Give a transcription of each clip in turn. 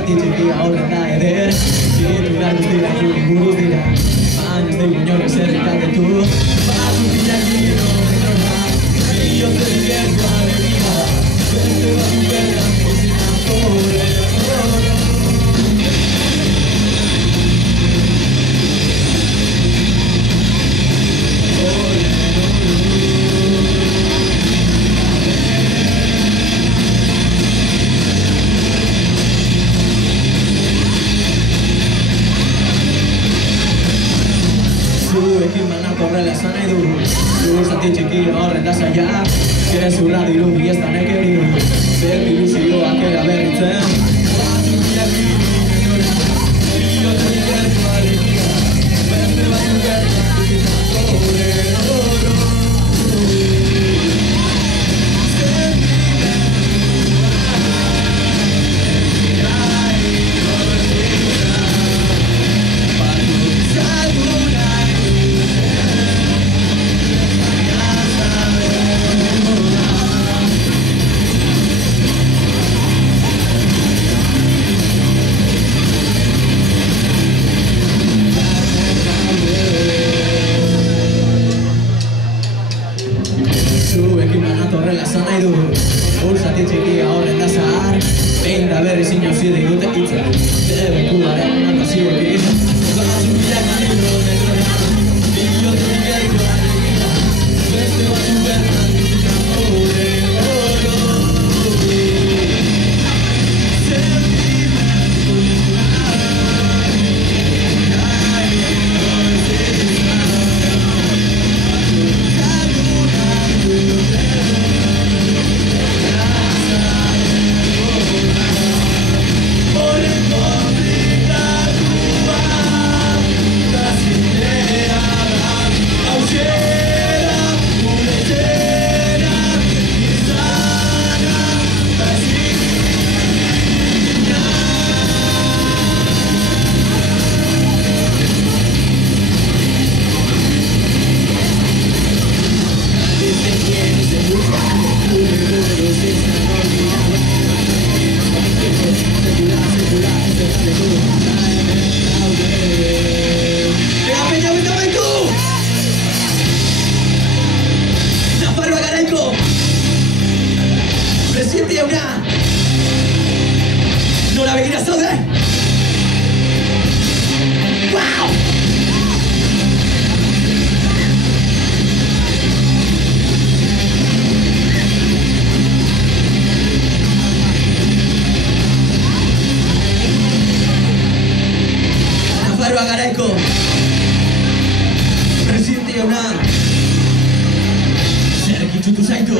zati txiki horren da eder Zirunak guztira juri buruz dira Baina ez dugu inorek zerrik aldetu Batzutiak kilometrora Bihotzerik gertu alegina Beste batzuk bertan bizitan pobre Zuekin banako horrela esan nahi du Zuek zati txiki horren da saia Gezurra diru biestan ekeri du Zer ilusioak ega berritzen Batzutiak kilometrora Bihotzerik gertu alegina Beste batzuk bertan bizitan pobre Zuekin banat horrela esan nahi du Zati txikia horren da zahar Behin da berri zinauzi digute hitza Debekuaren notazioekin Batzutiak kilometrora Bihotzerik gertu alegina Beste batzuk bertan bizitan pobre Presidente jauna, nora begira zaude? Wow! Nafarroa garaiko Presidente jauna, zerk itxutu zaitu?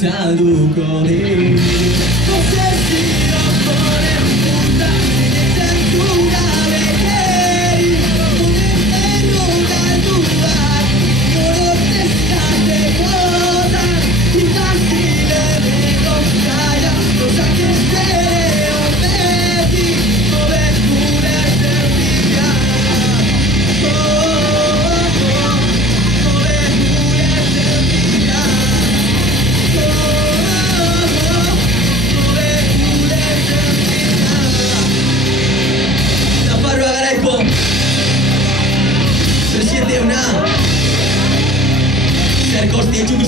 azalduko dit. Posesio ponen punta, zentu gabe geri, honen errogalduak, gorotezkatekotan, ikasileneko zaila, gozak ez ere honetik, hobek gure zertia. Se siente una ser consciente de tu